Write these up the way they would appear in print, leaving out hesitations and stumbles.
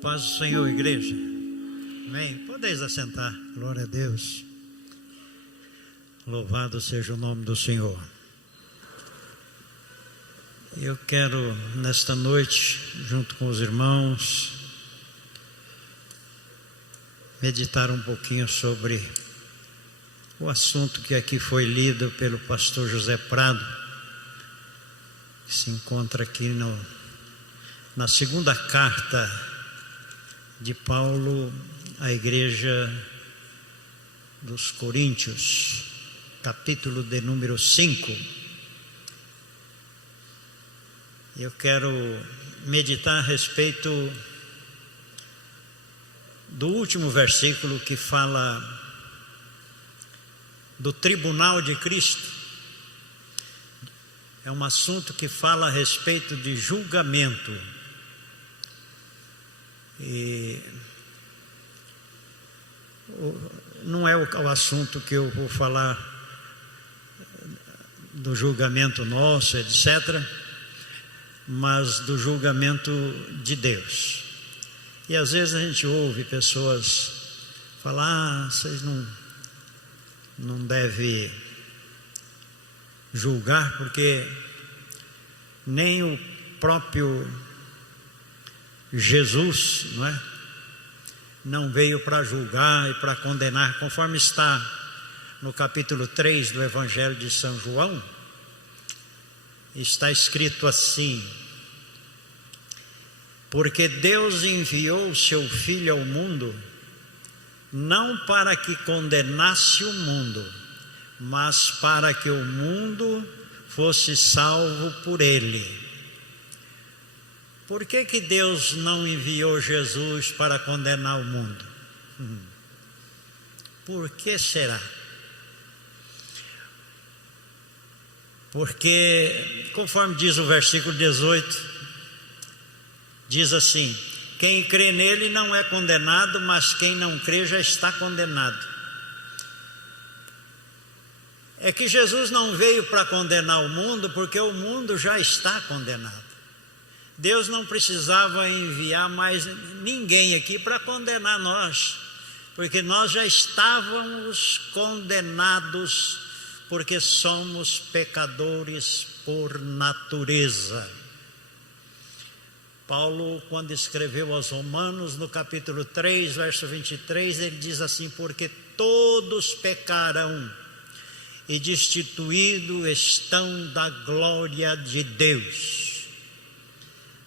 paz do Senhor, igreja. Amém? Podeis assentar. Glória a Deus. Louvado seja o nome do Senhor. Eu quero, nesta noite, junto com os irmãos, meditar um pouquinho sobre o assunto que aqui foi lido pelo pastor José Prado, que se encontra aqui na segunda carta de Paulo à igreja dos Coríntios, capítulo de número 5. Eu quero meditar a respeito do último versículo que fala do tribunal de Cristo. É um assunto que fala a respeito de julgamento. E não é o assunto que eu vou falar do julgamento nosso, etc., mas do julgamento de Deus. E às vezes a gente ouve pessoas falar: vocês não devem julgar, porque nem o próprio Jesus, não veio para julgar e para condenar, conforme está no capítulo 3 do Evangelho de São João. Está escrito assim: porque Deus enviou o seu Filho ao mundo, não para que condenasse o mundo, mas para que o mundo fosse salvo por ele. Por que Deus não enviou Jesus para condenar o mundo? Por que será? Porque, conforme diz o versículo 18, diz assim: quem crê nele não é condenado, mas quem não crê já está condenado. É que Jesus não veio para condenar o mundo, porque o mundo já está condenado. Deus não precisava enviar mais ninguém aqui para condenar nós, porque nós já estávamos condenados, porque somos pecadores por natureza. Paulo, quando escreveu aos Romanos, no capítulo 3, verso 23, ele diz assim: porque todos pecarão e destituídos estão da glória de Deus.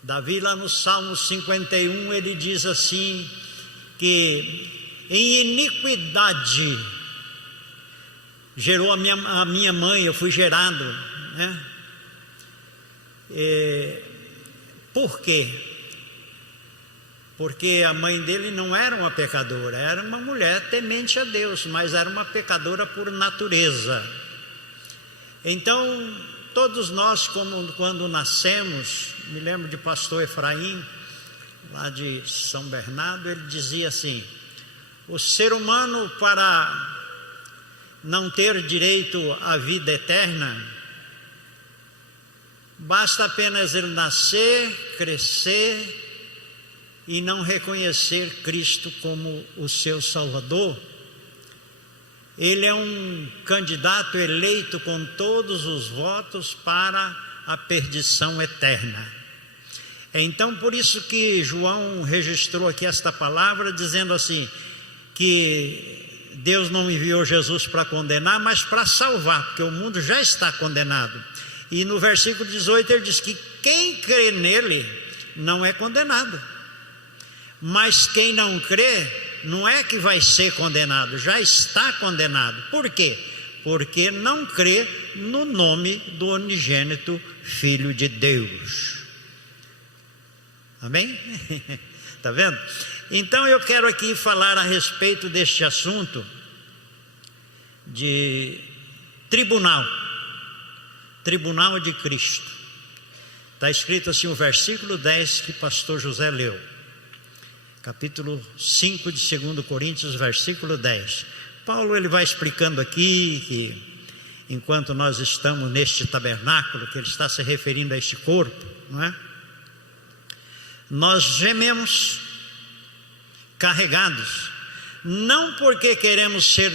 Davi, lá no Salmo 51, ele diz assim, que em iniquidade gerou a minha mãe, eu fui gerado, por quê? Porque a mãe dele não era uma pecadora, era uma mulher temente a Deus, mas era uma pecadora por natureza. Então, todos nós, quando nascemos, me lembro de pastor Efraim, lá de São Bernardo, ele dizia assim: o ser humano, para não ter direito à vida eterna, basta apenas ele nascer, crescer e não reconhecer Cristo como o seu Salvador. Ele é um candidato eleito com todos os votos para a perdição eterna. Então, por isso que João registrou aqui esta palavra, dizendo assim, que Deus não enviou Jesus para condenar, mas para salvar, porque o mundo já está condenado. E no versículo 18 ele diz que quem crê nele não é condenado, mas quem não crê não é que vai ser condenado, já está condenado. Por quê? Porque não crê no nome do unigênito Filho de Deus. Amém? Está vendo? Então eu quero aqui falar a respeito deste assunto de tribunal de Cristo. Está escrito assim o versículo 10 que pastor José leu, capítulo 5 de 2 Coríntios, versículo 10. Paulo, ele vai explicando aqui que enquanto nós estamos neste tabernáculo, que ele está se referindo a este corpo, não é? Nós gememos carregados, não porque queremos ser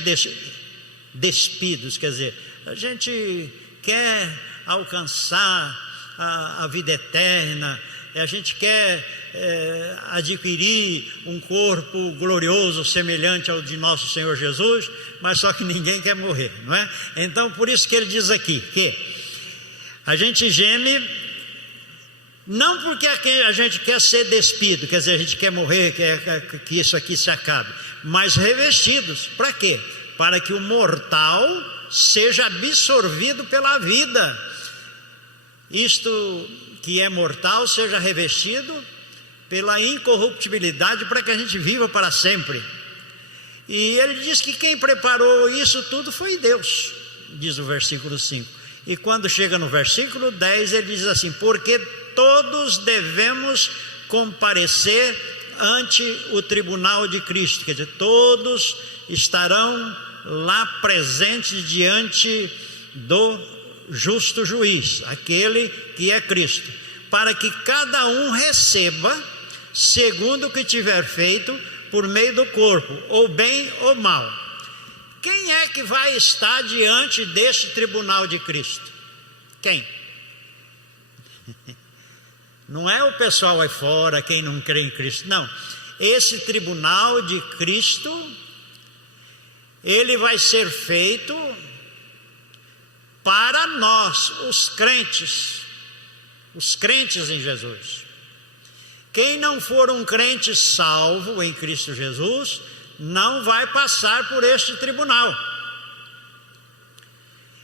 despidos, quer dizer, a gente quer alcançar a vida eterna, a gente quer adquirir um corpo glorioso semelhante ao de nosso Senhor Jesus, mas só que ninguém quer morrer, não é? Então por isso que ele diz aqui que a gente geme não porque a gente quer ser despido, quer dizer, a gente quer morrer, quer que isso aqui se acabe, mas revestidos, para quê? Para que o mortal seja absorvido pela vida, isto que é mortal seja revestido pela incorruptibilidade, para que a gente viva para sempre. E ele diz que quem preparou isso tudo foi Deus, diz o versículo 5. E quando chega no versículo 10, ele diz assim: porque todos devemos comparecer ante o tribunal de Cristo, quer dizer, todos estarão lá presentes diante do justo juiz, aquele que é Cristo, para que cada um receba segundo o que tiver feito por meio do corpo, ou bem ou mal. Quem é que vai estar diante deste tribunal de Cristo? Quem? Não é o pessoal aí fora, quem não crê em Cristo, não. Esse tribunal de Cristo, ele vai ser feito para nós, os crentes em Jesus. Quem não for um crente salvo em Cristo Jesus, não vai passar por este tribunal,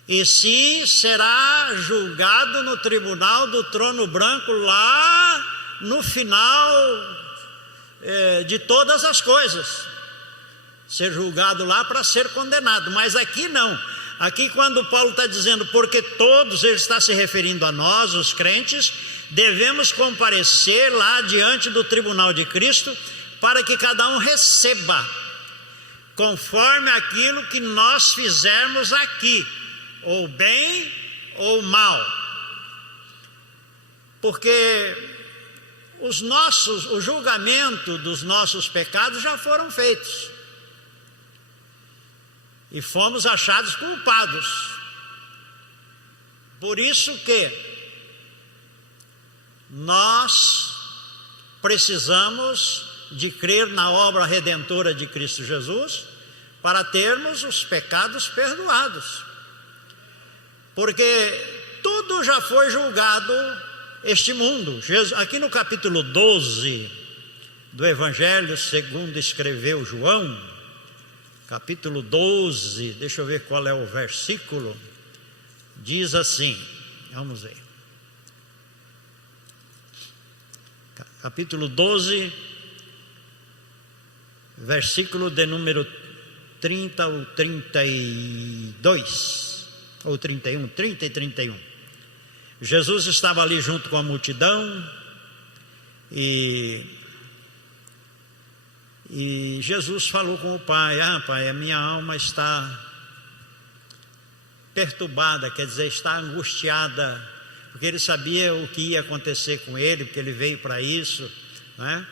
e sim será julgado no tribunal do trono branco, lá no final de todas as coisas, ser julgado lá para ser condenado. Mas aqui não. Aqui, quando Paulo está dizendo porque todos, ele está se referindo a nós, os crentes, devemos comparecer lá diante do tribunal de Cristo, para que cada um receba conforme aquilo que nós fizermos aqui, ou bem ou mal. Porque o julgamento dos nossos pecados já foram feitos, e fomos achados culpados. Por isso que nós precisamos de crer na obra redentora de Cristo Jesus, para termos os pecados perdoados, porque tudo já foi julgado, este mundo. Aqui no capítulo 12 do Evangelho segundo escreveu João, capítulo 12, deixa eu ver qual é o versículo, diz assim, vamos ver, capítulo 12, versículo de número 30 ou 32, ou 31, 30 e 31. Jesus estava ali junto com a multidão, e Jesus falou com o Pai: Pai, a minha alma está perturbada, quer dizer, está angustiada, porque ele sabia o que ia acontecer com ele, porque ele veio para isso, né?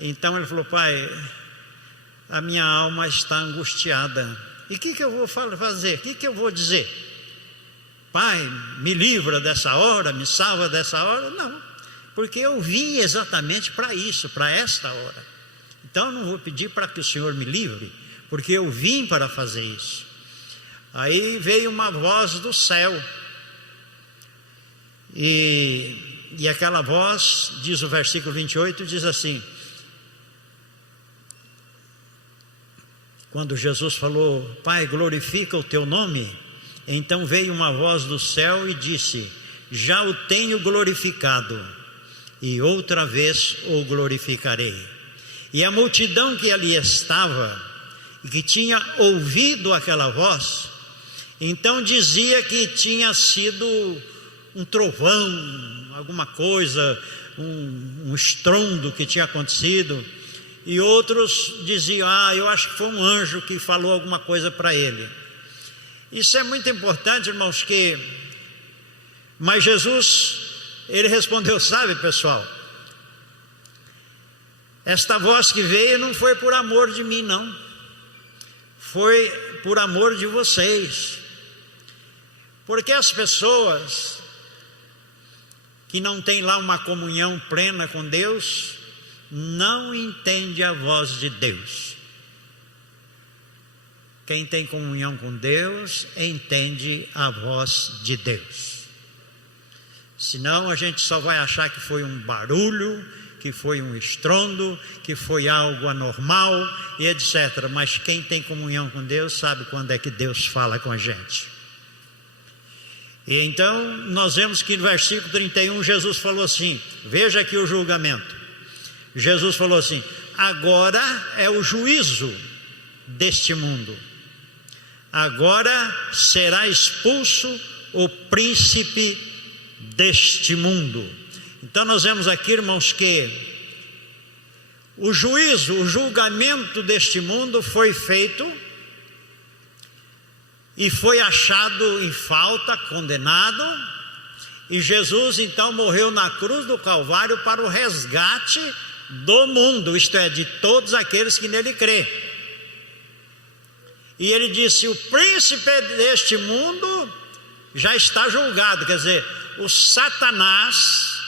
Então ele falou: Pai, a minha alma está angustiada, e o que eu vou fazer? O que eu vou dizer? Pai, me livra dessa hora, me salva dessa hora? Não, porque eu vim exatamente para isso, para esta hora. Então eu não vou pedir para que o Senhor me livre, porque eu vim para fazer isso. Aí veio uma voz do céu, e aquela voz, diz o versículo 28, diz assim: quando Jesus falou: Pai, glorifica o teu nome, então veio uma voz do céu e disse: já o tenho glorificado, e outra vez o glorificarei. E a multidão que ali estava, e que tinha ouvido aquela voz, então dizia que tinha sido um trovão, alguma coisa, um estrondo que tinha acontecido, e outros diziam: eu acho que foi um anjo que falou alguma coisa para ele. Isso é muito importante, irmãos, mas Jesus, ele respondeu: sabe, pessoal, Esta voz que veio não foi por amor de mim, não. Foi por amor de vocês. Porque as pessoas que não têm lá uma comunhão plena com Deus, não entendem a voz de Deus. Quem tem comunhão com Deus, entende a voz de Deus. Senão a gente só vai achar que foi um barulho, que foi um estrondo, que foi algo anormal e etc. Mas quem tem comunhão com Deus sabe quando é que Deus fala com a gente. E então nós vemos que no versículo 31 Jesus falou assim, veja aqui o julgamento. Jesus falou assim: agora é o juízo deste mundo. Agora será expulso o príncipe deste mundo. Então nós vemos aqui, irmãos, que o juízo, o julgamento deste mundo foi feito e foi achado em falta, condenado, e Jesus então morreu na cruz do Calvário para o resgate do mundo, isto é, de todos aqueles que nele crê. E ele disse: o príncipe deste mundo já está julgado, quer dizer, o Satanás,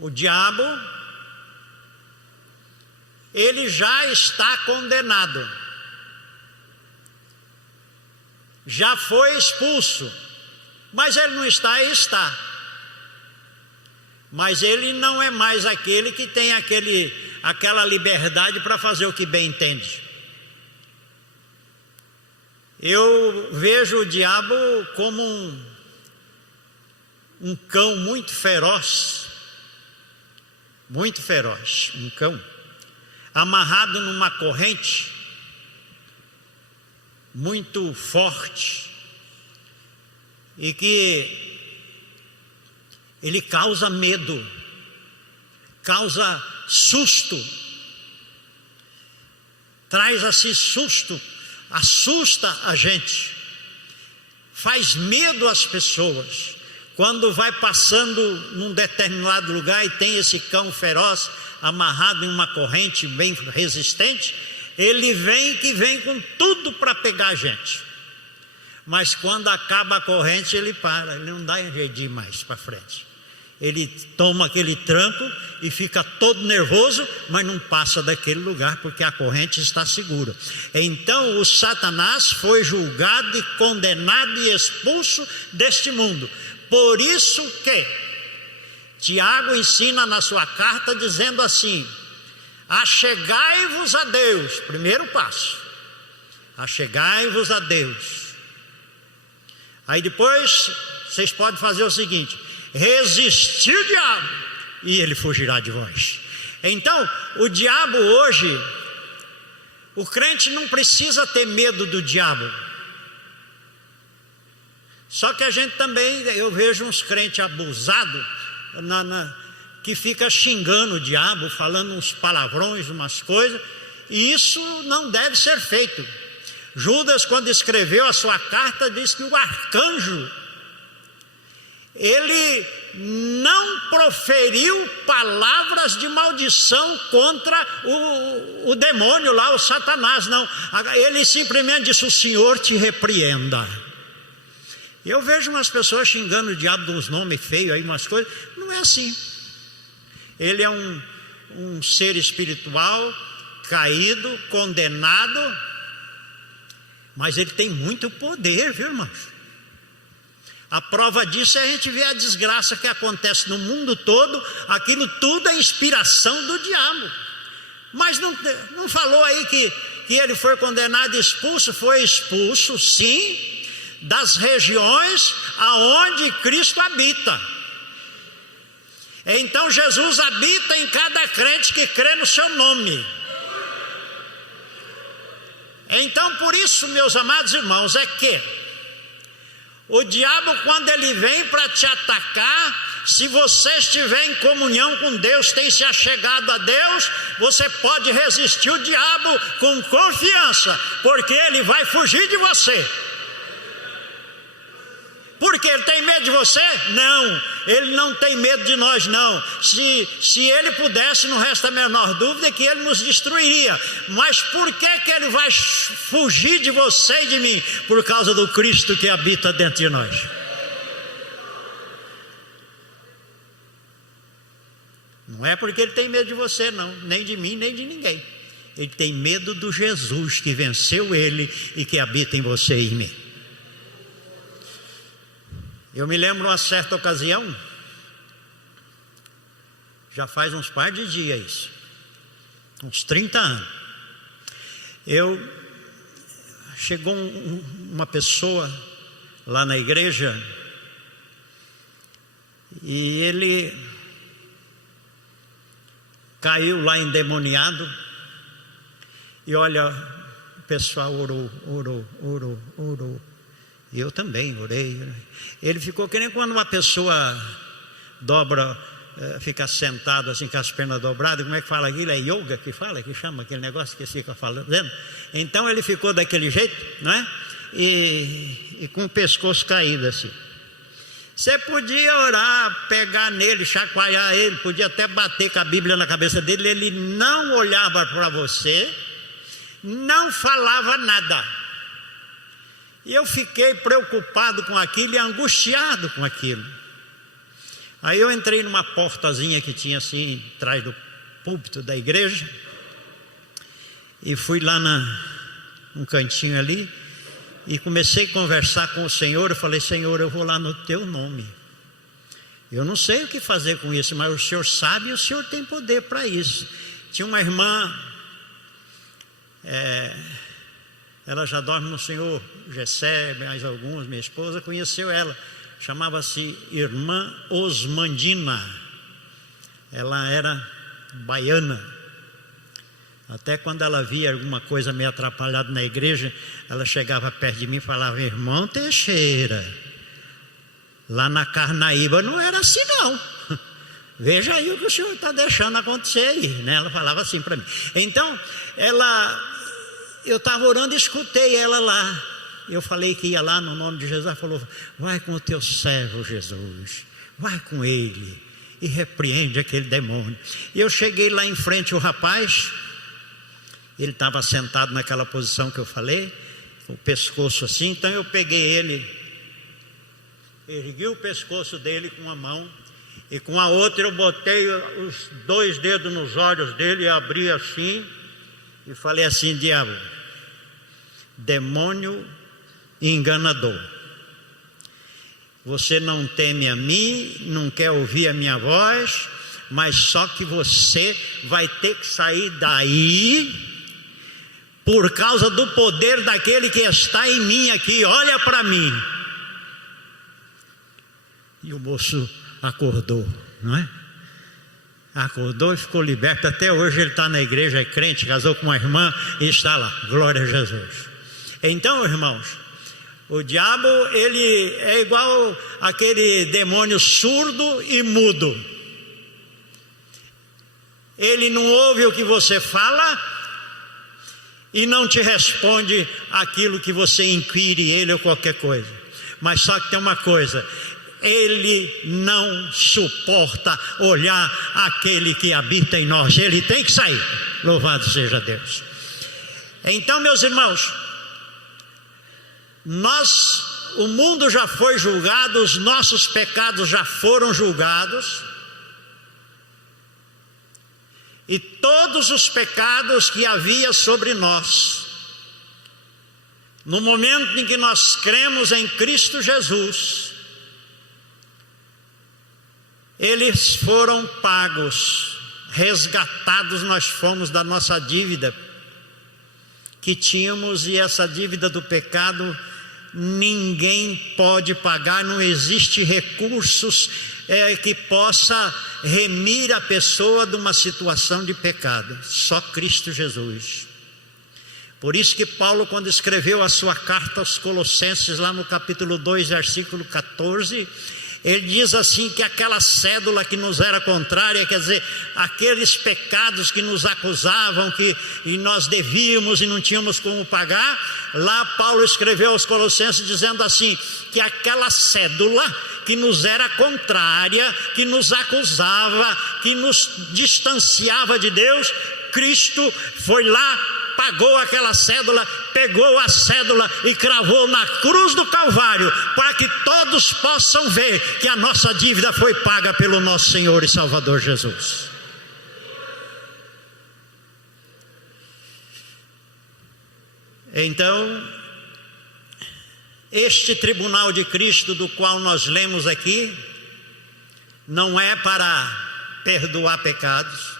o diabo, ele já está condenado, já foi expulso, mas ele não está, está. Mas ele não é mais aquele que tem aquela liberdade para fazer o que bem entende. Eu vejo o diabo como um cão muito feroz, um cão amarrado numa corrente muito forte, e que ele causa medo, causa susto, traz assim susto, assusta a gente, faz medo às pessoas. Quando vai passando num determinado lugar e tem esse cão feroz amarrado em uma corrente bem resistente, ele vem com tudo para pegar a gente. Mas quando acaba a corrente, ele para, ele não dá jeito de ir mais para frente. Ele toma aquele tranco e fica todo nervoso, mas não passa daquele lugar porque a corrente está segura. Então o Satanás foi julgado e condenado e expulso deste mundo. Por isso que Tiago ensina na sua carta dizendo assim: achegai-vos a Deus, primeiro passo, achegai-vos a Deus. Aí depois vocês podem fazer o seguinte: resistir o diabo e ele fugirá de vós. Então o diabo hoje, o crente não precisa ter medo do diabo. Só que a gente também, eu vejo uns crentes abusados que fica xingando o diabo, falando uns palavrões, umas coisas, e isso não deve ser feito. Judas, quando escreveu a sua carta, disse que o arcanjo, ele não proferiu palavras de maldição contra o demônio lá, o Satanás, não. Ele simplesmente disse: o Senhor te repreenda. Eu vejo umas pessoas xingando o diabo de uns nomes feios aí, umas coisas. Não é assim. Ele é um ser espiritual, caído, condenado, mas ele tem muito poder, viu, irmãos? A prova disso é a gente ver a desgraça que acontece no mundo todo. Aquilo tudo é inspiração do diabo. Mas não falou aí que ele foi condenado e expulso? Foi expulso, sim, das regiões aonde Cristo habita. Então Jesus habita em cada crente que crê no seu nome. Então por isso, meus amados irmãos, é que o diabo, quando ele vem para te atacar, se você estiver em comunhão com Deus, tem se achegado a Deus, você pode resistir o diabo com confiança, porque ele vai fugir de você. Porque ele tem medo de você? Não, ele não tem medo de nós não. Se ele pudesse, não resta a menor dúvida que ele nos destruiria. Mas por que ele vai fugir de você e de mim? Por causa do Cristo que habita dentro de nós. Não é porque ele tem medo de você não, nem de mim, nem de ninguém. Ele tem medo do Jesus que venceu ele e que habita em você e em mim. Eu me lembro uma certa ocasião, já faz uns par de dias isso, uns 30 anos. Chegou uma pessoa lá na igreja e ele caiu lá endemoniado. E olha, o pessoal orou. E eu também orei. Ele ficou que nem quando uma pessoa dobra, fica sentado assim com as pernas dobradas. Como é que fala aquilo? É yoga que fala, que chama aquele negócio que fica falando. Então ele ficou daquele jeito, não é? E com o pescoço caído assim. Você podia orar, pegar nele, chacoalhar ele, podia até bater com a Bíblia na cabeça dele. Ele não olhava para você, não falava nada. E eu fiquei preocupado com aquilo e angustiado com aquilo. Aí eu entrei numa portazinha que tinha assim, atrás do púlpito da igreja, e fui lá num cantinho ali, e comecei a conversar com o Senhor. Eu falei: Senhor, eu vou lá no teu nome. Eu não sei o que fazer com isso, mas o Senhor sabe e o Senhor tem poder para isso. Tinha uma irmã, ela já dorme no Senhor, Gessé, mais alguns, minha esposa conheceu ela, chamava-se Irmã Osmandina. Ela era baiana. Até quando ela via alguma coisa meio atrapalhada na igreja, ela chegava perto de mim e falava: irmão Teixeira, lá na Carnaíba não era assim não. Veja aí o que o senhor está deixando acontecer aí, né? Ela falava assim para mim. Então, eu estava orando e escutei ela lá. Eu falei que ia lá no nome de Jesus. Ela falou: vai com o teu servo Jesus, vai com ele e repreende aquele demônio. E eu cheguei lá em frente ao rapaz. Ele estava sentado naquela posição que eu falei, com o pescoço assim. Então eu peguei ele, ergui o pescoço dele com uma mão, e com a outra eu botei os 2 dedos nos olhos dele e abri assim, e falei assim: diabo, demônio enganador, você não teme a mim, não quer ouvir a minha voz, mas só que você vai ter que sair daí por causa do poder daquele que está em mim aqui. Olha para mim. E o moço acordou, não é? Acordou e ficou liberto. Até hoje ele está na igreja, é crente, casou com uma irmã e está lá. Glória a Jesus. Então, irmãos, o diabo, ele é igual aquele demônio surdo e mudo. Ele não ouve o que você fala e não te responde aquilo que você inquire ele ou qualquer coisa. Mas só que tem uma coisa: ele não suporta olhar aquele que habita em nós. Ele tem que sair. Louvado seja Deus. Então, meus irmãos, o mundo já foi julgado, os nossos pecados já foram julgados, e todos os pecados que havia sobre nós, no momento em que nós cremos em Cristo Jesus, eles foram pagos, resgatados. Nós fomos da nossa dívida que tínhamos, e essa dívida do pecado ninguém pode pagar. Não existe recursos que possa remir a pessoa de uma situação de pecado, só Cristo Jesus. Por isso que Paulo, quando escreveu a sua carta aos Colossenses, lá no capítulo 2, versículo 14, Ele diz assim que aquela cédula que nos era contrária, quer dizer, aqueles pecados que nos acusavam, que nós devíamos e não tínhamos como pagar, lá Paulo escreveu aos Colossenses dizendo assim, que aquela cédula que nos era contrária, que nos acusava, que nos distanciava de Deus, Cristo foi lá, pagou aquela cédula, pegou a cédula e cravou na cruz do Calvário, para que todos possam ver que a nossa dívida foi paga pelo nosso Senhor e Salvador Jesus. Então, este tribunal de Cristo do qual nós lemos aqui, não é para perdoar pecados,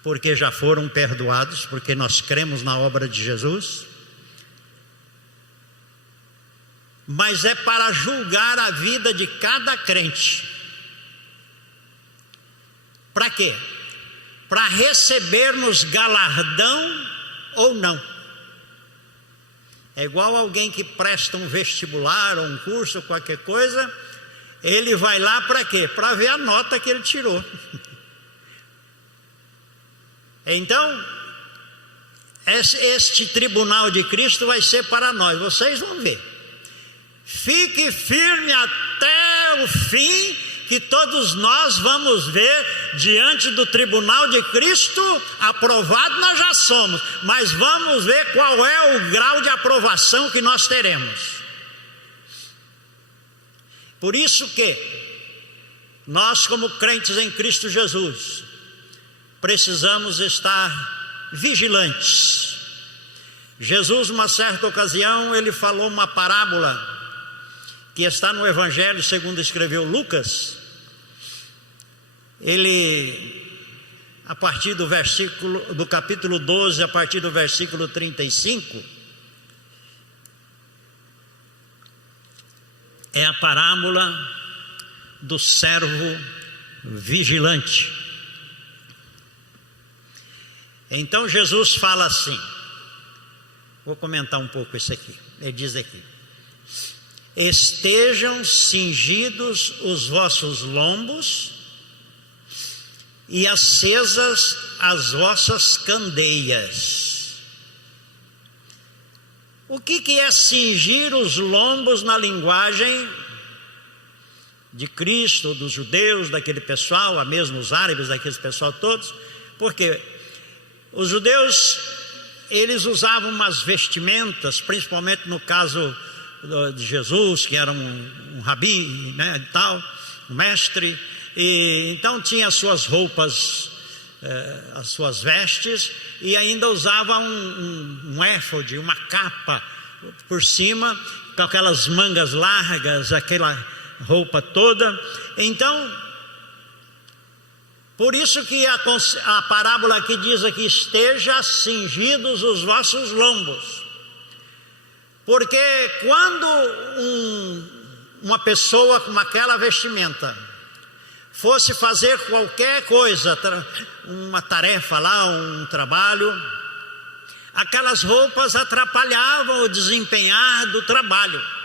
porque já foram perdoados, porque nós cremos na obra de Jesus, mas é para julgar a vida de cada crente. Para quê? Para recebermos galardão ou não. É igual alguém que presta um vestibular ou um curso, qualquer coisa, ele vai lá para quê? Para ver a nota que ele tirou. Então, este tribunal de Cristo vai ser para nós, vocês vão ver. Fique firme até o fim, que todos nós vamos ver diante do tribunal de Cristo. Aprovado nós já somos, mas vamos ver qual é o grau de aprovação que nós teremos. Por isso que nós, como crentes em Cristo Jesus, precisamos estar vigilantes. Jesus, uma certa ocasião, ele falou uma parábola que está no Evangelho segundo escreveu Lucas. Ele, a partir do capítulo 12, a partir do versículo 35, é a parábola do servo vigilante. Então Jesus fala assim, vou comentar um pouco isso aqui. Ele diz aqui: estejam cingidos os vossos lombos e acesas as vossas candeias. O que é cingir os lombos na linguagem de Cristo, dos judeus, daquele pessoal, a mesmo os árabes, daqueles pessoal todos? Porque os judeus, eles usavam umas vestimentas, principalmente no caso de Jesus, que era um rabi, né, e tal, um mestre, e então tinha as suas roupas, as suas vestes, e ainda usava um éfode, uma capa por cima, com aquelas mangas largas, aquela roupa toda. Então, por isso que a parábola aqui diz aqui: esteja cingidos os vossos lombos. Porque quando uma pessoa com aquela vestimenta fosse fazer qualquer coisa, uma tarefa lá, um trabalho, aquelas roupas atrapalhavam o desempenhar do trabalho.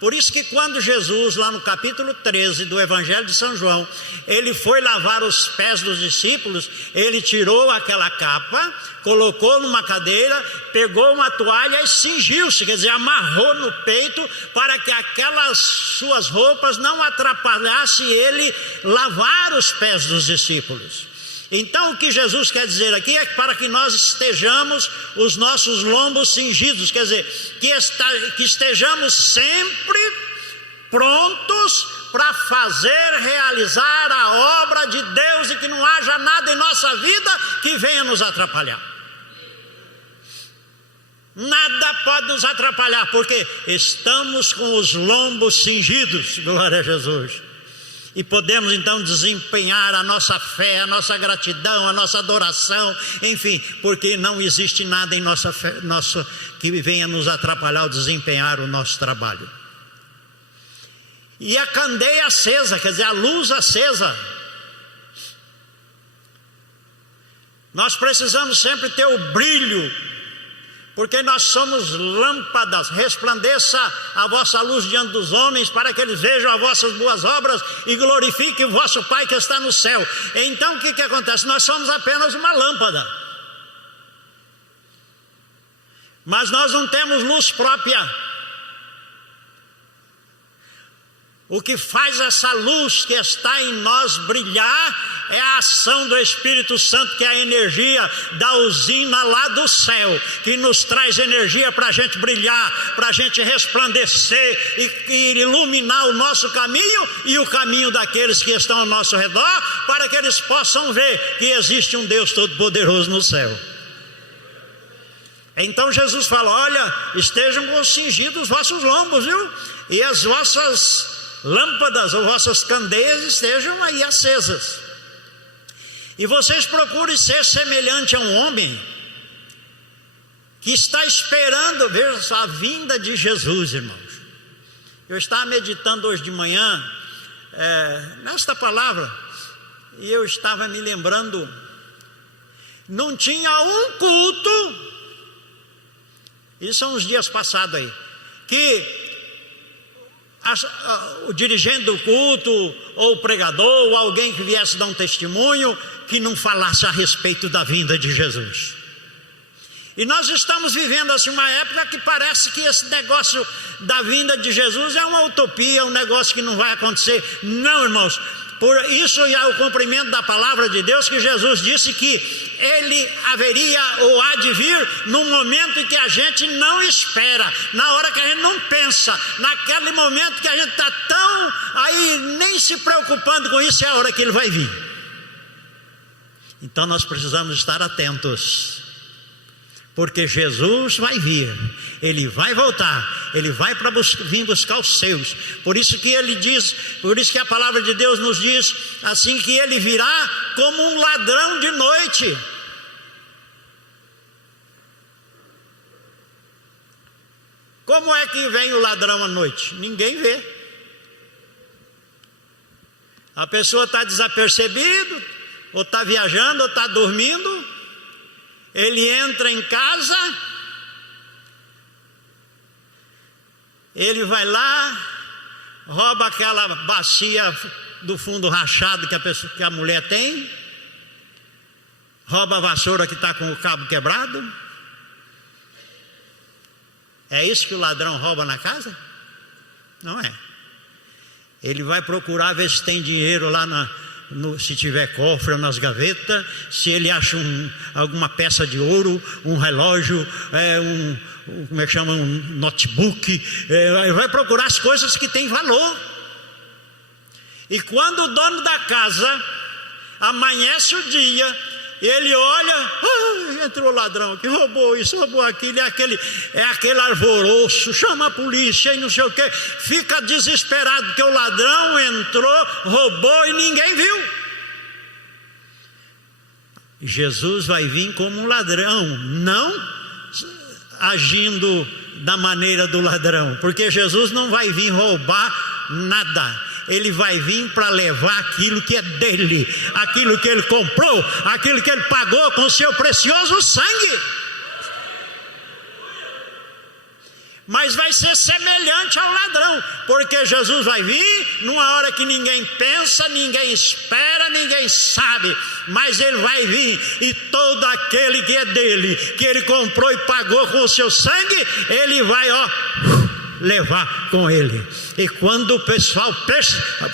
Por isso que quando Jesus, lá no capítulo 13 do Evangelho de São João, ele foi lavar os pés dos discípulos, ele tirou aquela capa, colocou numa cadeira, pegou uma toalha e cingiu-se, quer dizer, amarrou no peito, para que aquelas suas roupas não atrapalhassem ele lavar os pés dos discípulos. Então o que Jesus quer dizer aqui é para que nós estejamos os nossos lombos cingidos, quer dizer, que estejamos sempre prontos para realizar a obra de Deus, e que não haja nada em nossa vida que venha nos atrapalhar. Nada pode nos atrapalhar, porque estamos com os lombos cingidos, glória a Jesus. E podemos então desempenhar a nossa fé, a nossa gratidão, a nossa adoração, enfim, porque não existe nada em nossa fé, que venha nos atrapalhar ao desempenhar o nosso trabalho. E a candeia acesa, quer dizer, a luz acesa. Nós precisamos sempre ter o brilho, porque nós somos lâmpadas. Resplandeça a vossa luz diante dos homens, para que eles vejam as vossas boas obras e glorifiquem o vosso Pai que está no céu. Então o que acontece? Nós somos apenas uma lâmpada, mas nós não temos luz própria. O que faz essa luz que está em nós brilhar é a ação do Espírito Santo, que é a energia da usina lá do céu, que nos traz energia para a gente brilhar, para a gente resplandecer e iluminar o nosso caminho e o caminho daqueles que estão ao nosso redor, para que eles possam ver que existe um Deus Todo-Poderoso no céu. Então Jesus fala: olha, estejam cingidos os vossos lombos, viu? E as vossas lâmpadas ou vossas candeias estejam aí acesas. E vocês procurem ser semelhante a um homem que está esperando ver a vinda de Jesus, irmãos. Eu estava meditando hoje de manhã nesta palavra, e eu estava me lembrando, não tinha um culto, isso são os dias passados aí, que o dirigente do culto, ou o pregador, ou alguém que viesse dar um testemunho, que não falasse a respeito da vinda de Jesus. E nós estamos vivendo assim uma época que parece que esse negócio da vinda de Jesus é uma utopia, um negócio que não vai acontecer. Não, irmãos, por isso é o cumprimento da palavra de Deus, que Jesus disse que Ele haveria ou há de vir no momento em que a gente não espera, na hora que a gente não pensa, naquele momento que a gente está tão aí nem se preocupando com isso, é a hora que Ele vai vir. Então nós precisamos estar atentos, porque Jesus vai vir, Ele vai voltar, Ele vai vir buscar os seus. Por isso que Ele diz, por isso que a palavra de Deus nos diz assim, que Ele virá como um ladrão de noite. Como é que vem o ladrão à noite? Ninguém vê. A pessoa está desapercebido, ou está viajando, ou está dormindo. Ele entra em casa, ele vai lá, rouba aquela bacia do fundo rachado que a mulher tem, rouba a vassoura que está com o cabo quebrado. É isso que o ladrão rouba na casa? Não é. Ele vai procurar ver se tem dinheiro lá se tiver cofre ou nas gavetas, se ele acha alguma peça de ouro, um relógio, como é que chama, um notebook, ele vai procurar as coisas que têm valor. E quando o dono da casa amanhece o dia, ele olha, entrou o ladrão que roubou isso, roubou aquilo, é aquele alvoroço, chama a polícia e não sei o que, fica desesperado porque o ladrão entrou, roubou e ninguém viu. Jesus vai vir como um ladrão, não agindo da maneira do ladrão, porque Jesus não vai vir roubar nada. Ele vai vir para levar aquilo que é dele, aquilo que ele comprou, aquilo que ele pagou com o seu precioso sangue. Mas vai ser semelhante ao ladrão, porque Jesus vai vir numa hora que ninguém pensa, ninguém espera, ninguém sabe, mas Ele vai vir, e todo aquele que é dele, que Ele comprou e pagou com o seu sangue, Ele vai levar com Ele. E quando o pessoal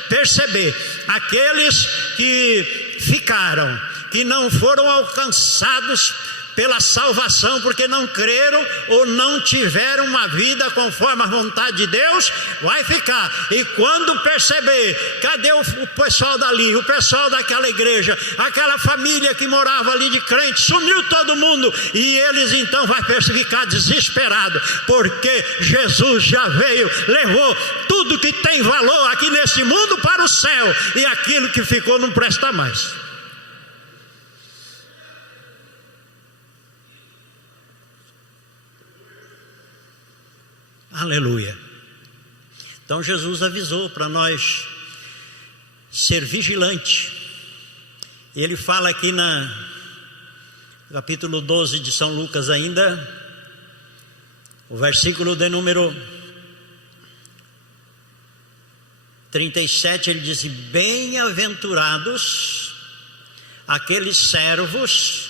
perceber, aqueles que ficaram, que não foram alcançados pela salvação, porque não creram ou não tiveram uma vida conforme a vontade de Deus, vai ficar. E quando perceber, cadê o pessoal dali, o pessoal daquela igreja, aquela família que morava ali de crente, sumiu todo mundo, e eles então vão ficar desesperados, porque Jesus já veio, levou tudo que tem valor aqui nesse mundo para o céu, e aquilo que ficou não presta mais. Aleluia. Então Jesus avisou para nós ser vigilante. Ele fala aqui no capítulo 12 de São Lucas ainda, O versículo de número 37, ele diz: bem-aventurados aqueles servos,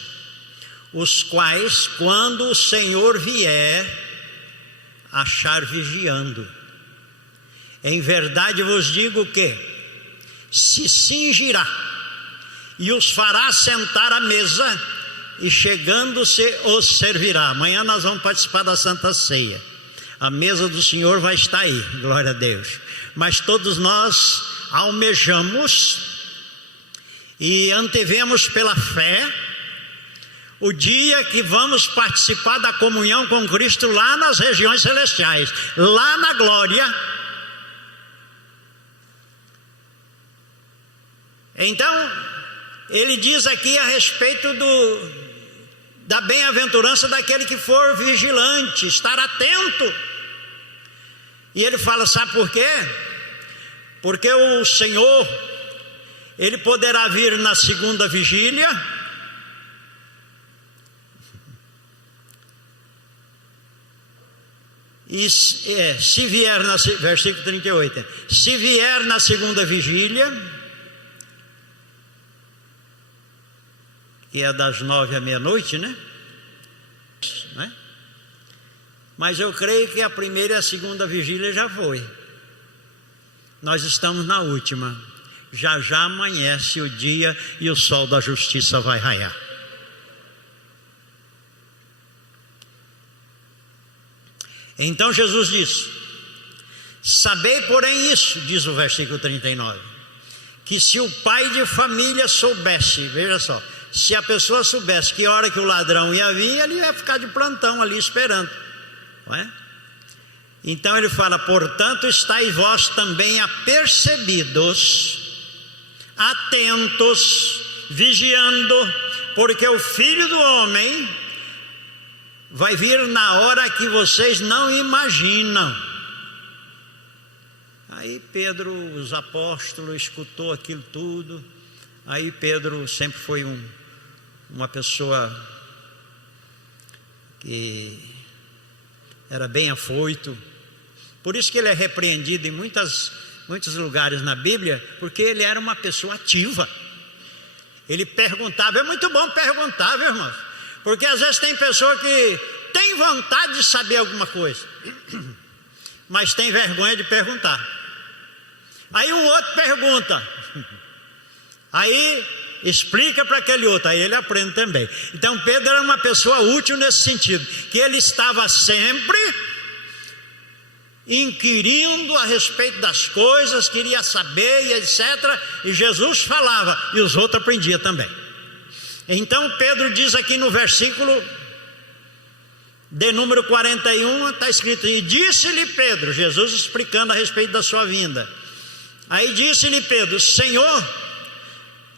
os quais, quando o Senhor vier, achar vigiando. Em verdade vos digo que se cingirá e os fará sentar à mesa, e chegando-se os servirá. Amanhã nós vamos participar da Santa Ceia. A mesa do Senhor vai estar aí, glória a Deus. Mas todos nós almejamos e antevemos pela fé o dia que vamos participar da comunhão com Cristo lá nas regiões celestiais, lá na glória. Então, ele diz aqui a respeito da bem-aventurança daquele que for vigilante, estar atento. E ele fala, sabe por quê? Porque o Senhor, ele poderá vir na segunda vigília, e se vier versículo 38, se vier na segunda vigília, que é das 9 à meia-noite, né? Mas eu creio que a primeira e a segunda vigília já foi. Nós estamos na última. Já já amanhece o dia e o sol da justiça vai raiar. Então Jesus disse: sabei, porém, isso, diz o versículo 39, que se o pai de família soubesse, veja só, se a pessoa soubesse que hora que o ladrão ia vir, ele ia ficar de plantão ali esperando, não é? Então ele fala: portanto estáis vós também apercebidos, atentos, vigiando, porque o Filho do Homem vai vir na hora que vocês não imaginam. Aí Pedro, os apóstolos, escutou aquilo tudo. Aí Pedro sempre foi uma pessoa que era bem afoito. Por isso que ele é repreendido em muitos lugares na Bíblia, porque ele era uma pessoa ativa. Ele perguntava. É muito bom perguntar, viu, irmãos? Porque às vezes tem pessoa que tem vontade de saber alguma coisa, mas tem vergonha de perguntar. Aí um outro pergunta, aí explica para aquele outro, aí ele aprende também. Então Pedro era uma pessoa útil nesse sentido, que ele estava sempre inquirindo a respeito das coisas, queria saber e etc. E Jesus falava e os outros aprendiam também. Então Pedro diz aqui no versículo de número 41, está escrito: e disse-lhe Pedro, Jesus explicando a respeito da sua vinda. Aí disse-lhe Pedro: Senhor,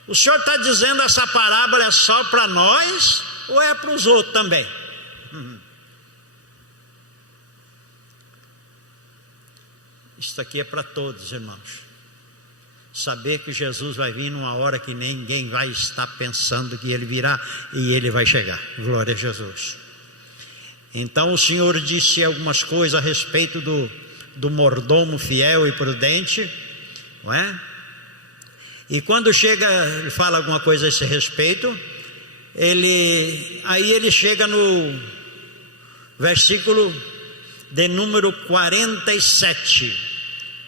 o senhor está dizendo essa parábola é só para nós ou é para os outros também? Isso aqui é para todos, irmãos. Saber que Jesus vai vir numa hora que ninguém vai estar pensando que ele virá, e ele vai chegar. Glória a Jesus. Então o Senhor disse algumas coisas a respeito do mordomo fiel e prudente, não é? E quando chega, ele fala alguma coisa a esse respeito, aí ele chega no versículo de número 47,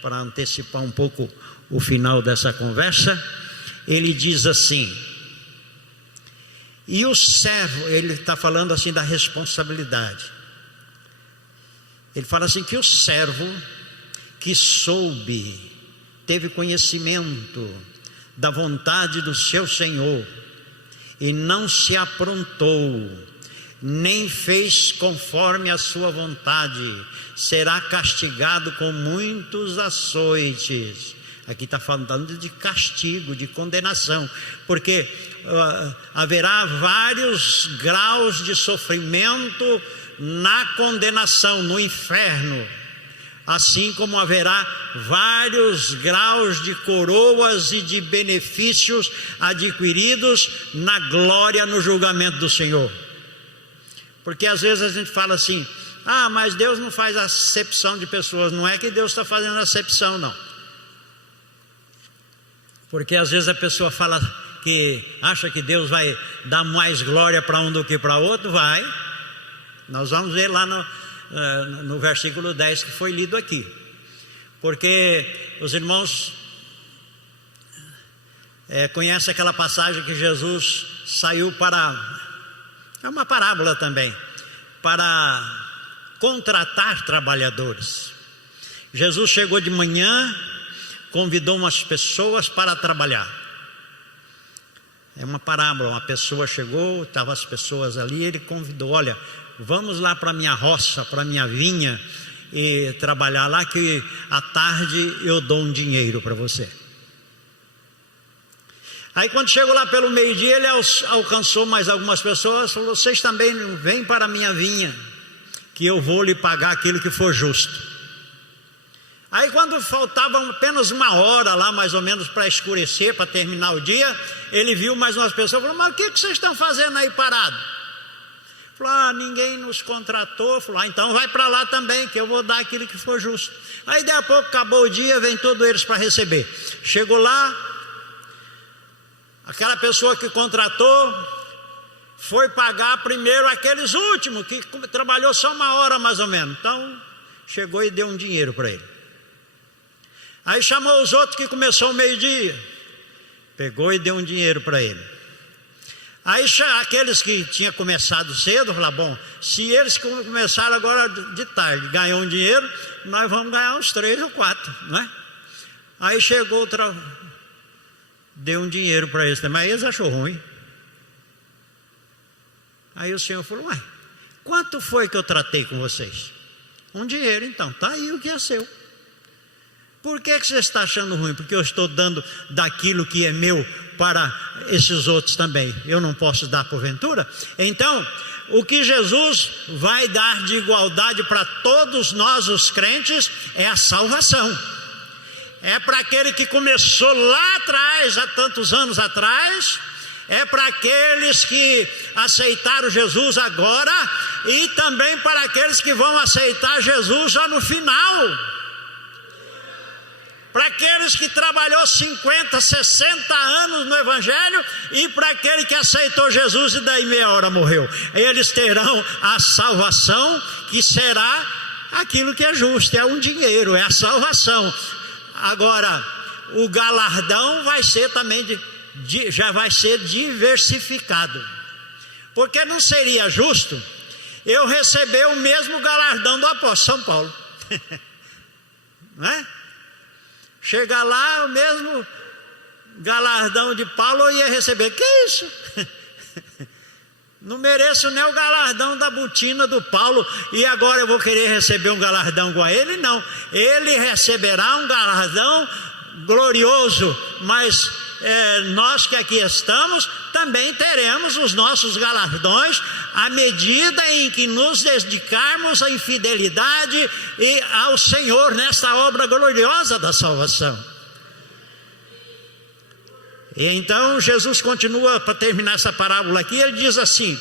para antecipar um pouco o final dessa conversa. Ele diz assim: e o servo, ele está falando assim da responsabilidade. Ele fala assim que o servo que teve conhecimento da vontade do seu Senhor e não se aprontou, nem fez conforme a sua vontade, será castigado com muitos açoites. Aqui está falando de castigo, de condenação, porque haverá vários graus de sofrimento na condenação, no inferno, assim como haverá vários graus de coroas e de benefícios adquiridos na glória, no julgamento do Senhor. Porque às vezes a gente fala assim: Ah, mas Deus não faz acepção de pessoas. Não é que Deus está fazendo acepção, não. Porque às vezes a pessoa fala que acha que Deus vai dar mais glória para um do que para outro. Vai. Nós vamos ver lá no versículo 10 que foi lido aqui. Porque os irmãos conhecem aquela passagem que Jesus saiu para... É uma parábola também. Para contratar trabalhadores. Jesus chegou de manhã, convidou umas pessoas para trabalhar. É uma parábola, uma pessoa chegou, estavam as pessoas ali, ele convidou: olha, vamos lá para a minha roça, para a minha vinha, e trabalhar lá, que à tarde eu dou um dinheiro para você. Aí quando chegou lá pelo meio-dia, ele alcançou mais algumas pessoas, falou: vocês também vêm para a minha vinha, que eu vou lhe pagar aquilo que for justo. Aí quando faltava apenas uma hora lá, mais ou menos, para escurecer, para terminar o dia, ele viu mais umas pessoas, falou: mas o que vocês estão fazendo aí parado? Falou: ah, ninguém nos contratou. Falou: ah, então vai para lá também, que eu vou dar aquilo que for justo. Aí daí a pouco acabou o dia, vem todos eles para receber. Chegou lá, aquela pessoa que contratou foi pagar primeiro aqueles últimos, que trabalhou só uma hora mais ou menos. Então chegou e deu um dinheiro para ele. Aí chamou os outros que começou ao meio-dia, pegou e deu um dinheiro para ele. Aí aqueles que tinham começado cedo falaram: bom, se eles começaram agora de tarde, ganhou um dinheiro, nós vamos ganhar uns 3 ou 4, não é? Aí chegou outra, deu um dinheiro para eles também, mas eles achou ruim. Aí o Senhor falou: ué, quanto foi que eu tratei com vocês? Um dinheiro. Então, está aí o que é seu. Por que você está achando ruim? Porque eu estou dando daquilo que é meu para esses outros também. Eu não posso dar porventura? Então, o que Jesus vai dar de igualdade para todos nós os crentes é a salvação. É para aquele que começou lá atrás, há tantos anos atrás. É para aqueles que aceitaram Jesus agora, e também para aqueles que vão aceitar Jesus já no final. Para aqueles que trabalhou 50, 60 anos no Evangelho, e para aquele que aceitou Jesus e daí meia hora morreu. Eles terão a salvação, que será aquilo que é justo, é um dinheiro, é a salvação. Agora, o galardão vai ser também já vai ser diversificado, porque não seria justo eu receber o mesmo galardão do apóstolo São Paulo, não é? Chegar lá, o mesmo galardão de Paulo eu ia receber. Que isso? Não mereço nem o galardão da botina do Paulo, e agora eu vou querer receber um galardão igual a ele? Não, ele receberá um galardão glorioso, mas nós que aqui estamos também teremos os nossos galardões à medida em que nos dedicarmos à fidelidade e ao Senhor nesta obra gloriosa da salvação. E então Jesus continua, para terminar essa parábola aqui, ele diz assim: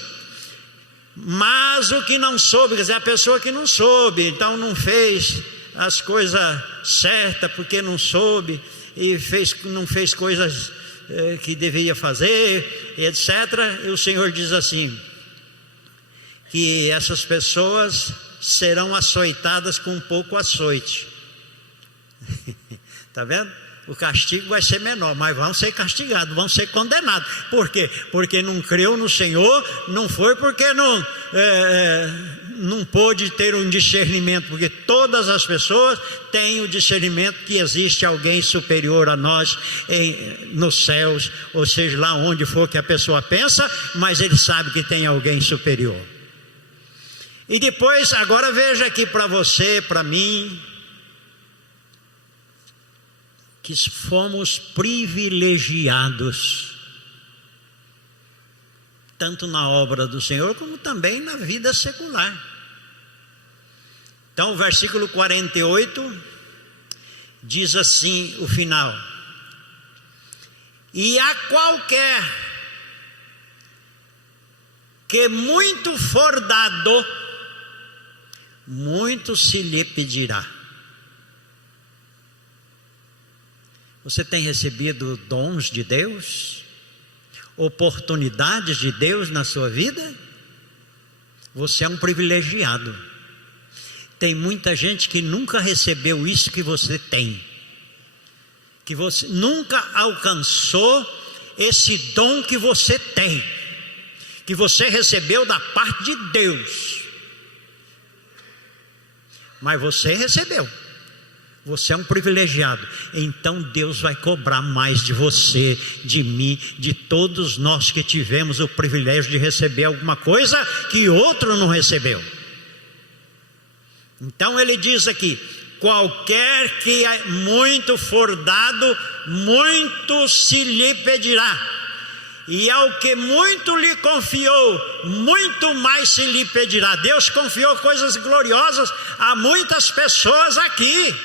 mas o que não soube, quer dizer, a pessoa que não soube, então não fez as coisas certas porque não soube, e não fez coisas que deveria fazer, etc. E o Senhor diz assim, que essas pessoas serão açoitadas com pouco açoite. Está vendo? O castigo vai ser menor, mas vão ser castigados, vão ser condenados. Por quê? Porque não creu no Senhor, não foi porque não pôde ter um discernimento, porque todas as pessoas têm o discernimento que existe alguém superior a nós nos céus, ou seja, lá onde for que a pessoa pensa, mas ele sabe que tem alguém superior. E depois, agora veja aqui para você, para mim, que fomos privilegiados, tanto na obra do Senhor, como também na vida secular. Então o versículo 48 diz assim, o final: e a qualquer que muito for dado, muito se lhe pedirá. Você tem recebido dons de Deus? Oportunidades de Deus na sua vida? Você é um privilegiado. Tem muita gente que nunca recebeu isso que você tem, que você nunca alcançou esse dom que você tem, que você recebeu da parte de Deus. Mas você recebeu. Você é um privilegiado. Então Deus vai cobrar mais de você, de mim, de todos nós que tivemos o privilégio de receber alguma coisa que outro não recebeu. Então ele diz aqui: qualquer que muito for dado, muito se lhe pedirá. E ao que muito lhe confiou, muito mais se lhe pedirá. Deus confiou coisas gloriosas a muitas pessoas aqui.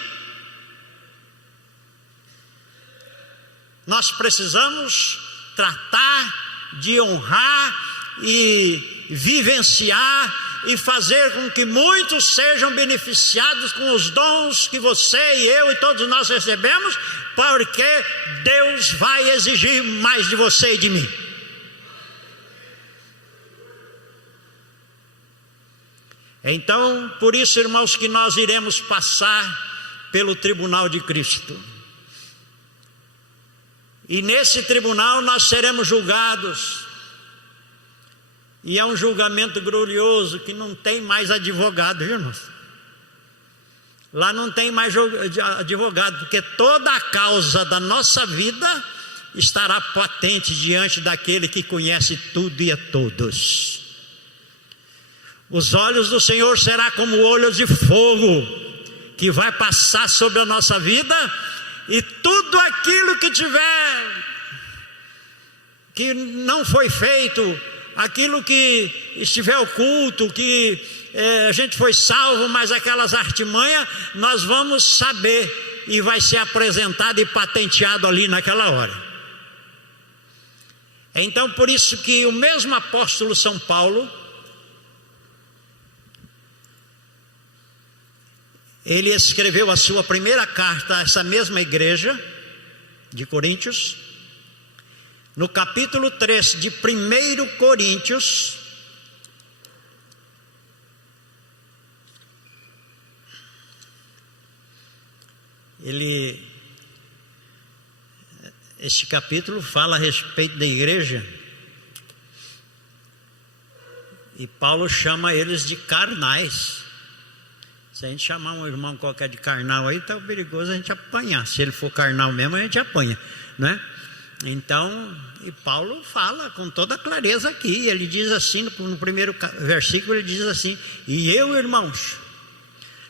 Nós precisamos tratar de honrar e vivenciar e fazer com que muitos sejam beneficiados com os dons que você e eu e todos nós recebemos, porque Deus vai exigir mais de você e de mim. Então, por isso, irmãos, que nós iremos passar pelo tribunal de Cristo. E nesse tribunal nós seremos julgados. E é um julgamento glorioso que não tem mais advogado, viu, irmãos? Lá não tem mais advogado, porque toda a causa da nossa vida estará patente diante daquele que conhece tudo e a todos. Os olhos do Senhor serão como olhos de fogo, que vai passar sobre a nossa vida, e tudo aquilo que tiver, que não foi feito, aquilo que estiver oculto, que a gente foi salvo, mas aquelas artimanhas, nós vamos saber, e vai ser apresentado e patenteado ali naquela hora. Então, por isso que o mesmo apóstolo São Paulo, ele escreveu a sua primeira carta a essa mesma igreja de Coríntios, no capítulo 3 de 1 Coríntios, este capítulo fala a respeito da igreja, e Paulo chama eles de carnais. Se a gente chamar um irmão qualquer de carnal aí, está perigoso a gente apanhar. Se ele for carnal mesmo, a gente apanha, né? Então, e Paulo fala com toda clareza aqui. Ele diz assim, no primeiro versículo, ele diz assim: e eu, irmãos,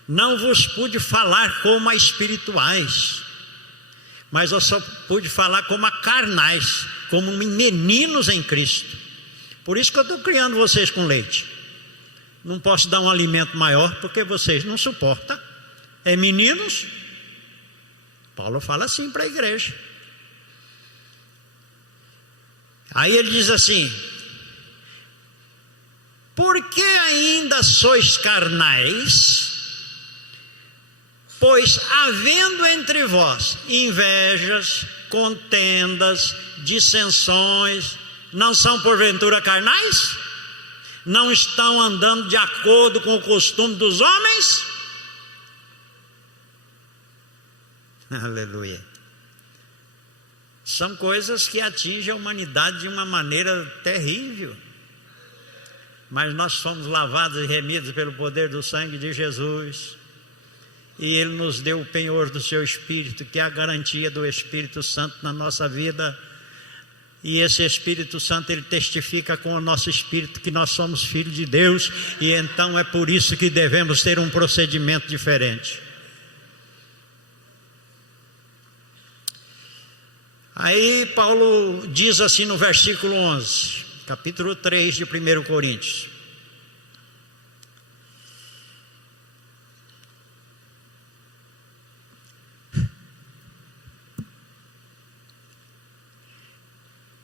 não vos pude falar como a espirituais, mas eu só pude falar como a carnais, como meninos em Cristo. Por isso que eu estou criando vocês com leite. Não posso dar um alimento maior, porque vocês não suportam. É meninos. Paulo fala assim para a igreja. Aí ele diz assim: por que ainda sois carnais? Pois havendo entre vós invejas, contendas, dissensões, não são porventura carnais? Não estão andando de acordo com o costume dos homens? Aleluia. São coisas que atingem a humanidade de uma maneira terrível. Mas nós fomos lavados e remidos pelo poder do sangue de Jesus. E Ele nos deu o penhor do seu Espírito, que é a garantia do Espírito Santo na nossa vida. E esse Espírito Santo, ele testifica com o nosso espírito que nós somos filhos de Deus. E então é por isso que devemos ter um procedimento diferente. Aí Paulo diz assim no versículo 11, capítulo 3 de 1 Coríntios: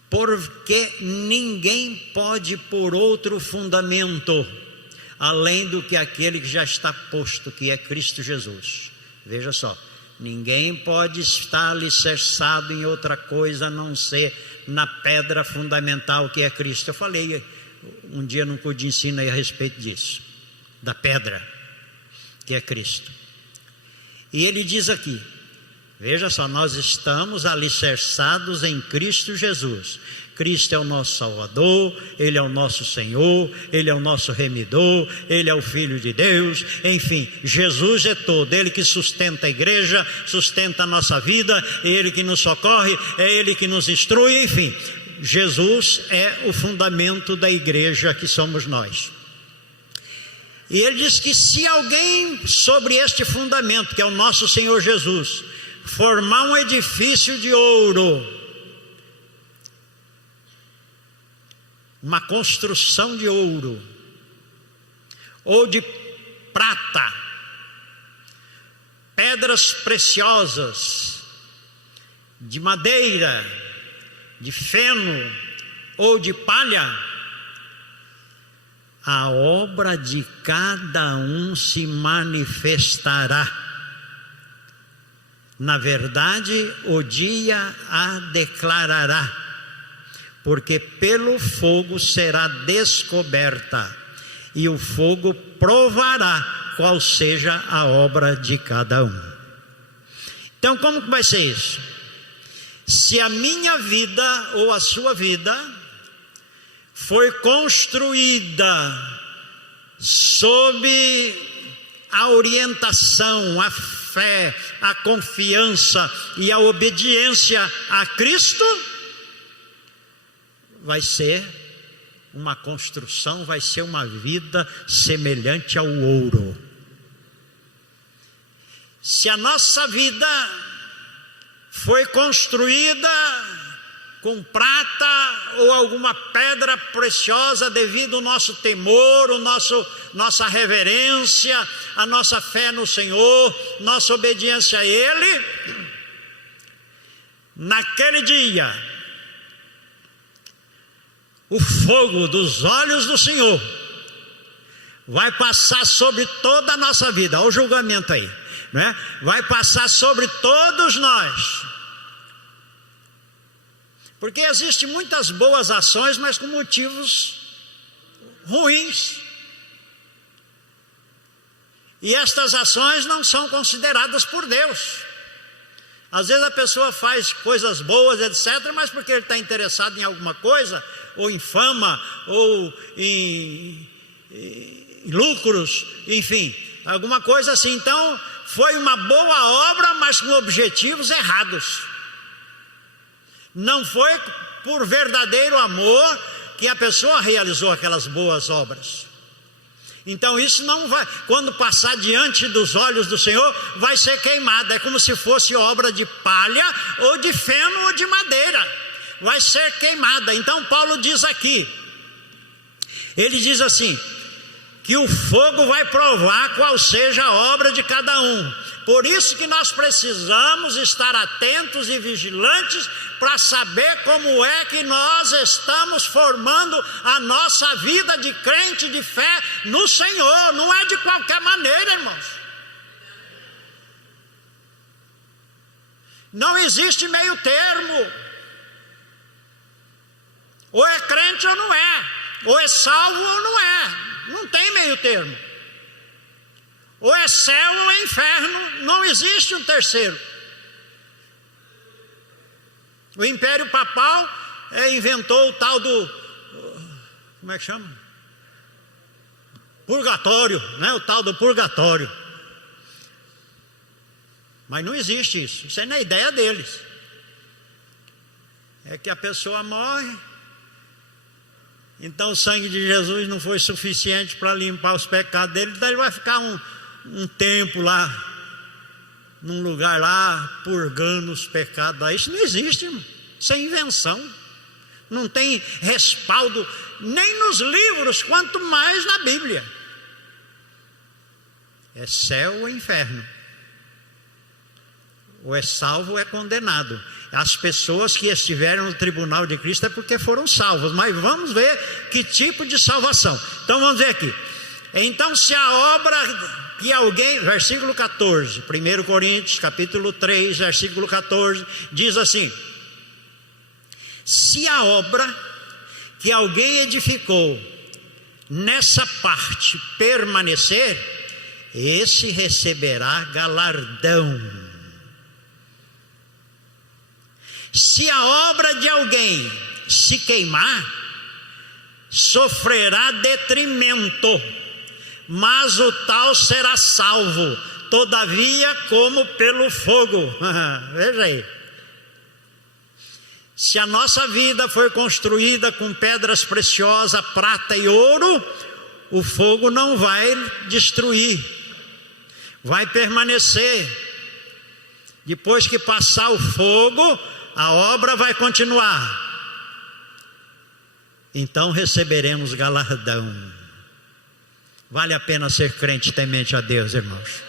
porque ninguém pode por outro fundamento, além do que aquele que já está posto, que é Cristo Jesus. Veja só, ninguém pode estar alicerçado em outra coisa a não ser na pedra fundamental que é Cristo. Eu falei um dia num curso de ensino aí a respeito disso, da pedra que é Cristo. E ele diz aqui, veja só, nós estamos alicerçados em Cristo Jesus. Cristo é o nosso Salvador, Ele é o nosso Senhor, Ele é o nosso remidor, Ele é o Filho de Deus, enfim, Jesus é todo, Ele que sustenta a igreja, sustenta a nossa vida, é Ele que nos socorre, é Ele que nos instrui, enfim, Jesus é o fundamento da igreja que somos nós. E ele diz que se alguém sobre este fundamento, que é o nosso Senhor Jesus, formar um edifício de ouro, uma construção de ouro, ou de prata, pedras preciosas, de madeira, de feno ou de palha, a obra de cada um se manifestará. Na verdade, o dia a declarará, porque pelo fogo será descoberta, e o fogo provará qual seja a obra de cada um. Então, como que vai ser isso? Se a minha vida ou a sua vida foi construída sob a orientação, a fé, a confiança e a obediência a Cristo, vai ser uma construção, vai ser uma vida semelhante ao ouro. Se a nossa vida foi construída com prata ou alguma pedra preciosa devido ao nosso temor, nossa reverência, a nossa fé no Senhor, nossa obediência a Ele, naquele dia, o fogo dos olhos do Senhor vai passar sobre toda a nossa vida. Olha o julgamento aí, né? Vai passar sobre todos nós. Porque existem muitas boas ações, mas com motivos ruins. E estas ações não são consideradas por Deus. Às vezes a pessoa faz coisas boas, etc., mas porque ele está interessado em alguma coisa, ou em fama, ou em lucros, enfim, alguma coisa assim. Então, foi uma boa obra, mas com objetivos errados. Não foi por verdadeiro amor que a pessoa realizou aquelas boas obras. Então isso não vai, quando passar diante dos olhos do Senhor, vai ser queimada. É como se fosse obra de palha, ou de feno, ou de madeira. Vai ser queimada. Então Paulo diz aqui, ele diz assim, que o fogo vai provar qual seja a obra de cada um. Por isso que nós precisamos estar atentos e vigilantes para saber como é que nós estamos formando a nossa vida de crente, de fé no Senhor. Não é de qualquer maneira, irmãos. Não existe meio termo. Ou é crente ou não é. Ou é salvo ou não é. Não tem meio termo. Ou é céu ou é inferno. Não existe um terceiro. O Império Papal inventou o tal do, como é que chama? Purgatório, né? O tal do purgatório. Mas não existe isso. Isso é na ideia deles. É que a pessoa morre, então o sangue de Jesus não foi suficiente para limpar os pecados dele, então ele vai ficar um tempo lá, num lugar lá, purgando os pecados. Isso não existe, irmão. Isso é invenção. Não tem respaldo nem nos livros, quanto mais na Bíblia. É céu ou inferno. Ou é salvo ou é condenado. As pessoas que estiveram no tribunal de Cristo é porque foram salvas. Mas vamos ver que tipo de salvação. Então vamos ver aqui. Então, se a obra que alguém, versículo 14, 1 Coríntios, capítulo 3, versículo 14, diz assim: se a obra que alguém edificou nessa parte permanecer, esse receberá galardão. Se a obra de alguém se queimar, sofrerá detrimento, mas o tal será salvo, todavia como pelo fogo. Veja aí. Se a nossa vida foi construída com pedras preciosas, prata e ouro, o fogo não vai destruir, vai permanecer. Depois que passar o fogo, a obra vai continuar. Então receberemos galardão. Vale a pena ser crente temente a Deus, irmãos.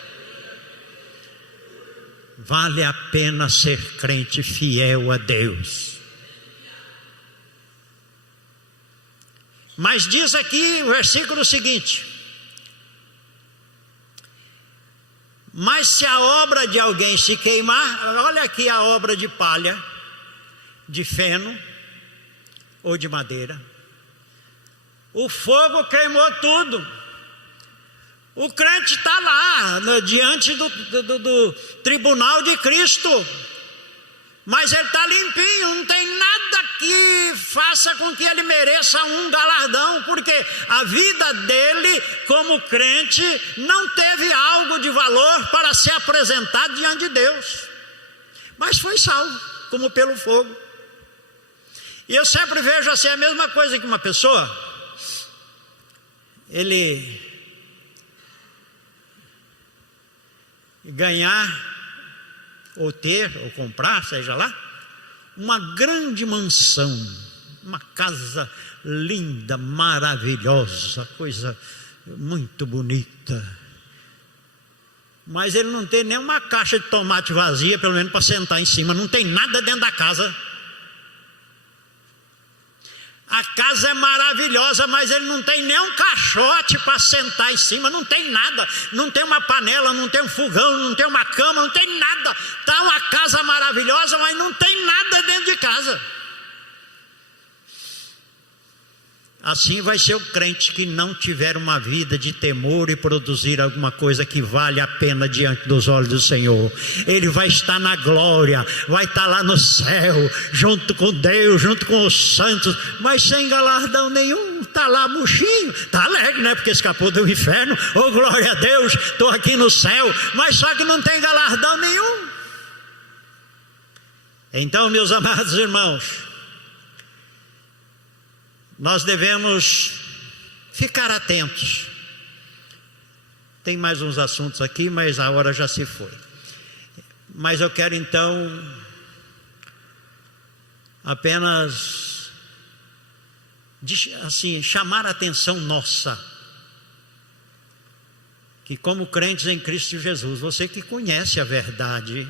Vale a pena ser crente fiel a Deus. Mas diz aqui o versículo seguinte: mas se a obra de alguém se queimar, olha aqui a obra de palha, de feno ou de madeira, o fogo queimou tudo. O crente está lá, diante do tribunal de Cristo, mas ele está limpinho, não tem nada que faça com que ele mereça um galardão, porque a vida dele como crente não teve algo de valor para ser apresentado diante de Deus, mas foi salvo, como pelo fogo. E eu sempre vejo assim, a mesma coisa que uma pessoa, ele ganhar, ou ter, ou comprar, seja lá, uma grande mansão, uma casa linda, maravilhosa, coisa muito bonita, mas ele não tem nem uma caixa de tomate vazia, pelo menos para sentar em cima, não tem nada dentro da casa. A casa é maravilhosa, mas ele não tem nem um caixote para sentar em cima, não tem nada, não tem uma panela, não tem um fogão, não tem uma cama, não tem nada. Está uma casa maravilhosa, mas não tem nada dentro de casa. Assim vai ser o crente que não tiver uma vida de temor e produzir alguma coisa que vale a pena diante dos olhos do Senhor. Ele vai estar na glória, vai estar lá no céu, junto com Deus, junto com os santos, mas sem galardão nenhum. Está lá murchinho, está alegre, né? Porque escapou do inferno. Oh, glória a Deus, estou aqui no céu, mas só que não tem galardão nenhum. Então, meus amados irmãos, nós devemos ficar atentos. Tem mais uns assuntos aqui, mas a hora já se foi. Mas eu quero então apenas assim chamar a atenção nossa, que como crentes em Cristo Jesus, você que conhece a verdade,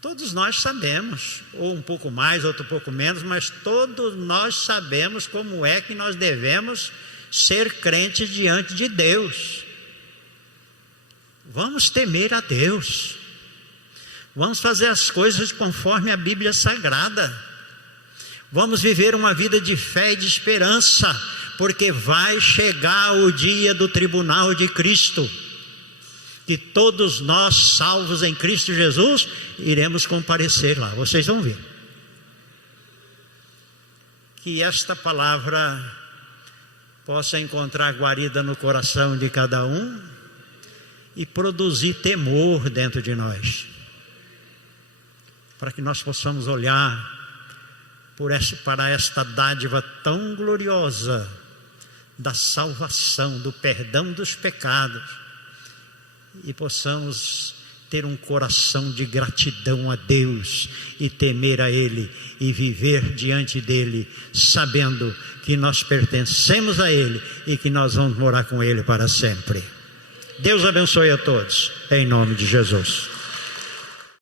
todos nós sabemos, ou um pouco mais, outro pouco menos, mas todos nós sabemos como é que nós devemos ser crentes diante de Deus. Vamos temer a Deus, vamos fazer as coisas conforme a Bíblia Sagrada, vamos viver uma vida de fé e de esperança, porque vai chegar o dia do tribunal de Cristo, que todos nós, salvos em Cristo Jesus, iremos comparecer lá. Vocês vão ver. Que esta palavra possa encontrar guarida no coração de cada um e produzir temor dentro de nós, para que nós possamos olhar para esta dádiva tão gloriosa da salvação, do perdão dos pecados, e possamos ter um coração de gratidão a Deus e temer a Ele e viver diante dEle, sabendo que nós pertencemos a Ele e que nós vamos morar com Ele para sempre. Deus abençoe a todos, em nome de Jesus.